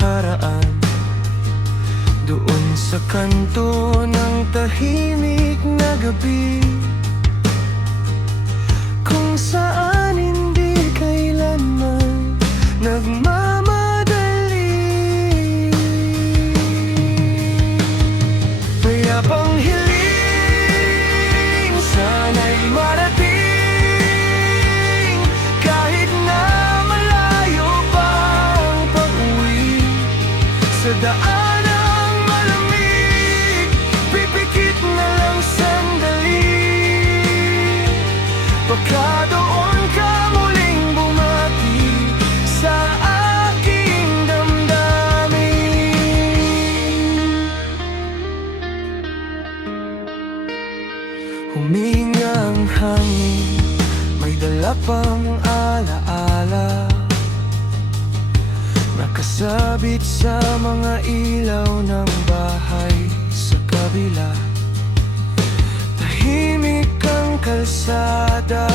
nakaraan. Doon sa kanto ng tahimik na gabi, kung saan hindi kailanman nagmamadali. Mayabang hiling, sana'y marating, kahit na malayo pa ang pag-uwi. Sa daanang malamig, pipikit na lang sandali, baka doon ka muling bumati sa aking damdamin. Huminga ang hangin, may dala pang alaala, nakasabit sa mga ilaw ng bahay sa kabila. Tahimik ang kalsada,